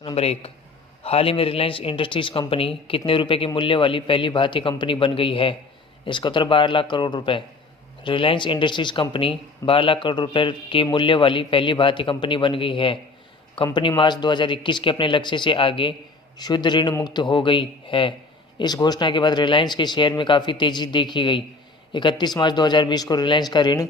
Number 1। हाल ही में Reliance industries company कितने रुपए की मूल्य वाली पहली भारतीय कंपनी बन गई है? इसका उत्तर 12 लाख करोड़ रुपए। रिलायंस इंडस्ट्रीज कंपनी 12 लाख करोड़ रुपए के मूल्य वाली पहली भारतीय कंपनी बन गई है। कंपनी मार्च 2021 के अपने लक्ष्य से आगे शुद्ध ऋण मुक्त हो गई है। इस घोषणा के बाद रिलायंस के शेयर में काफ़ी तेजी देखी गई। 31 मार्च 2020 को रिलायंस का ऋण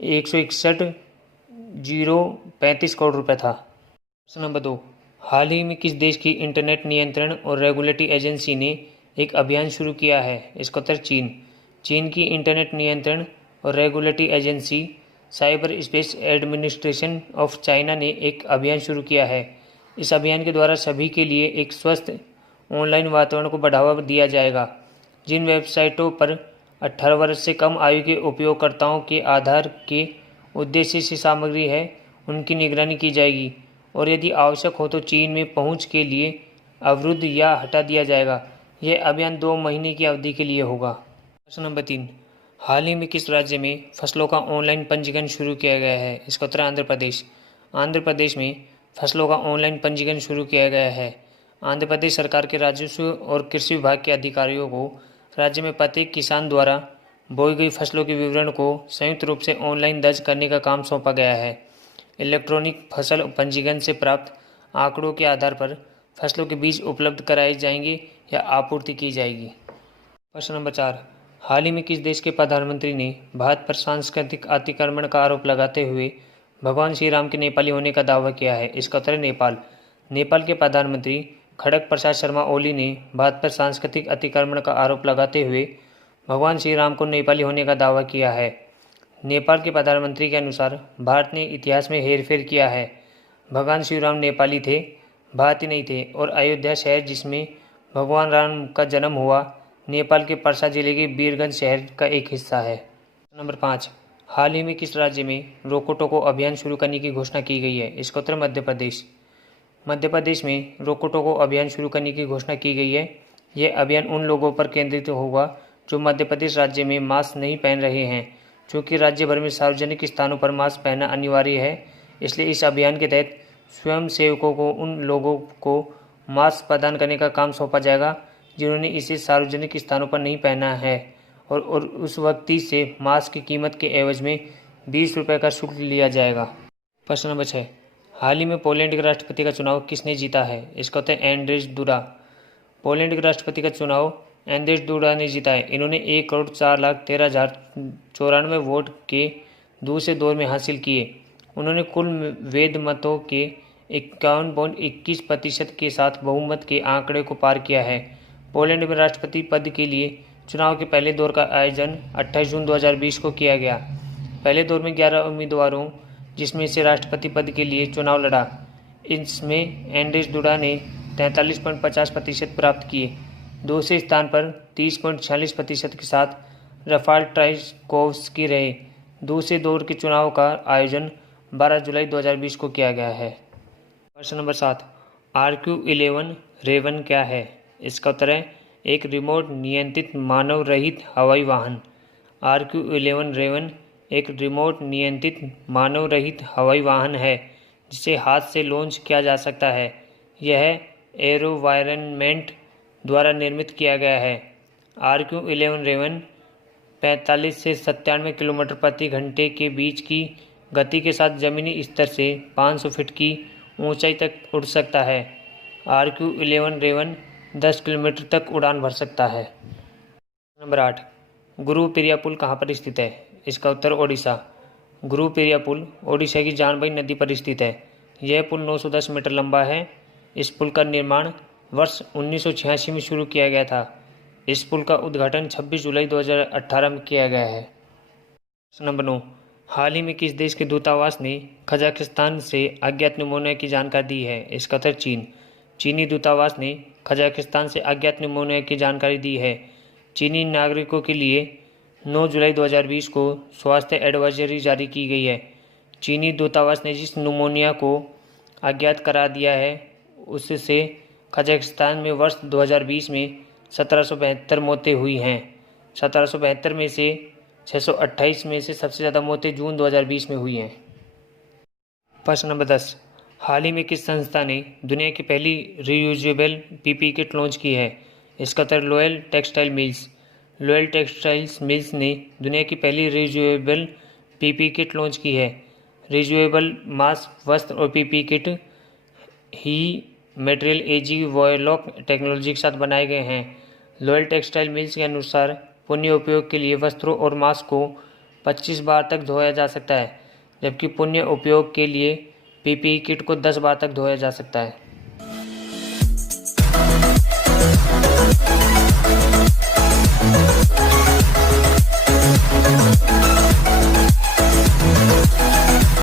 161,035 करोड़ रुपए था। प्रश्न नंबर 2। हाल ही में किस देश की इंटरनेट नियंत्रण और रेगुलेटरी एजेंसी ने एक अभियान शुरू किया है? इसका उत्तर चीन। चीन की इंटरनेट नियंत्रण और regulatory agency cyber space administration of China ने एक अभियान शुरू किया है। इस अभियान के द्वारा सभी के लिए एक स्वस्थ ऑनलाइन वातावरण को बढ़ावा दिया जाएगा। जिन वेबसाइटों पर 18 वर्ष से कम आयु के उपयोगकर्ताओं के आधार के उद्देश्य से सामग्री है, उनकी निगरानी की जाएगी और यदि आवश्यक हो तो चीन में पहुंच के लिए अवरुद्ध या हटा दिया जाएगा। यह अभियान 2 महीने की अवधि के लिए होगा। प्रश्न नंबर 3। हाल ही में किस राज्य में फसलों का ऑनलाइन पंजीकरण शुरू किया गया है? इसका उत्तर आंध्र प्रदेश। आंध्र प्रदेश में फसलों का ऑनलाइन पंजीकरण शुरू किया गया है। आंध्र प्रदेश सरकार के राजस्व और कृषि विभाग के अधिकारियों को राज्य में प्रत्येक किसान द्वारा बोई गई फसलों के विवरण को संयुक्त रूप से ऑनलाइन दर्ज करने का काम सौंपा गया है। इलेक्ट्रॉनिक फसल पंजीकरण से प्राप्त आंकड़ों के आधार पर फसलों के बीज उपलब्ध कराए जाएंगे या आपूर्ति की जाएगी। प्रश्न नंबर 4। हाल ही में किस देश के प्रधानमंत्री ने भारत पर सांस्कृतिक अतिक्रमण का आरोप लगाते हुए भगवान श्री राम के नेपाली होने का दावा किया है? इसका उत्तर है नेपाल। नेपाल के प्रधानमंत्री खड़ग प्रसाद शर्मा ओली ने भारत पर सांस्कृतिक अतिक्रमण का आरोप लगाते हुए भगवान श्री राम को नेपाली होने का दावा किया है। नेपाल के प्रधानमंत्री के अनुसार भारत ने इतिहास में हेरफेर किया है। भगवान श्री राम नेपाली थे, भारतीय नहीं थे और अयोध्या शहर जिसमें भगवान राम का जन्म हुआ नेपाल के पर्सा जिले के बीरगंज शहर का एक हिस्सा है। नंबर 5। हाल ही में किस राज्य में रोको टोको अभियान शुरू करने की घोषणा की गई है? इसका उत्तर मध्य प्रदेश। मध्य प्रदेश में रोको टोको अभियान शुरू करने की घोषणा की गई है। यह अभियान उन लोगों पर केंद्रित होगा जो मध्य प्रदेश राज्य में मास्क नहीं पहन रहे हैं। चूँकि राज्य भर में सार्वजनिक स्थानों पर मास्क पहनना अनिवार्य है, इसलिए इस अभियान के तहत स्वयंसेवकों को उन लोगों को मास्क प्रदान करने का काम सौंपा जाएगा जिन्होंने इसे सार्वजनिक स्थानों पर नहीं पहना है और उस व्यक्ति से मास्क की कीमत के एवज में 20 रुपये का शुल्क लिया जाएगा। प्रश्न नंबर 6। हाल ही में पोलैंड के राष्ट्रपति का चुनाव किसने जीता है? इसका उत्तर एंड्रेज दुडा। पोलैंड के राष्ट्रपति का चुनाव एंड्रेज दुडा ने जीता है। इन्होंने 1,04,13,094 वोट के दूसरे दौर में हासिल किए। उन्होंने कुल वैध मतों के 51.21% के साथ बहुमत के आंकड़े को पार किया है। पोलैंड में राष्ट्रपति पद के लिए चुनाव के पहले दौर का आयोजन 28 जून 2020 को किया गया। पहले दौर में 11 उम्मीदवारों जिसमें से राष्ट्रपति पद के लिए चुनाव लड़ा। इसमें एंड्रेज दुडा ने 43.50% प्राप्त किए। दूसरे स्थान पर 30.46% के साथ रफाल ट्राइकोव्स्की रहे। दूसरे दौर के चुनाव का आयोजन 12 जुलाई 2020 को किया गया है। प्रश्न नंबर 7। RQ-11 रेवन क्या है? इसका उत्तर है एक रिमोट नियंत्रित मानव रहित हवाई वाहन। RQ-11 रेवन एक रिमोट नियंत्रित मानव रहित हवाई वाहन है जिसे हाथ से लॉन्च किया जा सकता है। यह एरोवायरनमेंट द्वारा निर्मित किया गया है। RQ-11 रेवन 45 से 97 किलोमीटर प्रति घंटे के बीच की गति के साथ जमीनी स्तर से 500 फीट की ऊंचाई तक उड़ सकता है। RQ-11 रेवन 10 किलोमीटर तक उड़ान भर सकता है। नंबर 8। गुरुप्रिया पुल कहाँ पर स्थित है? इसका उत्तर ओडिशा। गुरुप्रिया पुल ओडिशा की जानबाई नदी पर स्थित है। यह पुल 910 मीटर लंबा है। इस पुल का निर्माण वर्ष 1986 में शुरू किया गया था। इस पुल का उद्घाटन 26 जुलाई 2018 में किया गया है। नंबर 9। हाल ही में किस देश के दूतावास ने कजाकिस्तान से अज्ञात निमोनिया की जानकारी दी है? इसका उत्तर चीन। चीनी दूतावास ने कजाकिस्तान से अज्ञात निमोनिया की जानकारी दी है। चीनी नागरिकों के लिए 9 जुलाई 2020 को स्वास्थ्य एडवाइजरी जारी की गई है। चीनी दूतावास ने जिस निमोनिया को अज्ञात करार दिया है उससे कजाकिस्तान में वर्ष 2020 में 1772 मौतें हुई हैं। 1772 में से 628 में से सबसे ज़्यादा मौतें जून 2020 में हुई हैं। प्रश्न नंबर 10। हाल ही में किस संस्था ने दुनिया की पहली रीयूजेबल पीपीई किट लॉन्च की है? इसका उत्तर loyal textile mills. Loyal textiles mills ने दुनिया की पहली रीयूजेबल पीपीई किट लॉन्च की है। रीयूजेबल मास्क, वस्त्र और पीपीई किट ही मटेरियल एजी वॉयलॉक टेक्नोलॉजी के साथ बनाए गए हैं। लॉयल टेक्सटाइल मिल्स के अनुसार पुनः उपयोग के लिए वस्त्रों और मास्क को 25 बार तक धोया जा सकता है, जबकि पुनः उपयोग के लिए पीपीई किट को 10 बार तक धोया जा सकता है।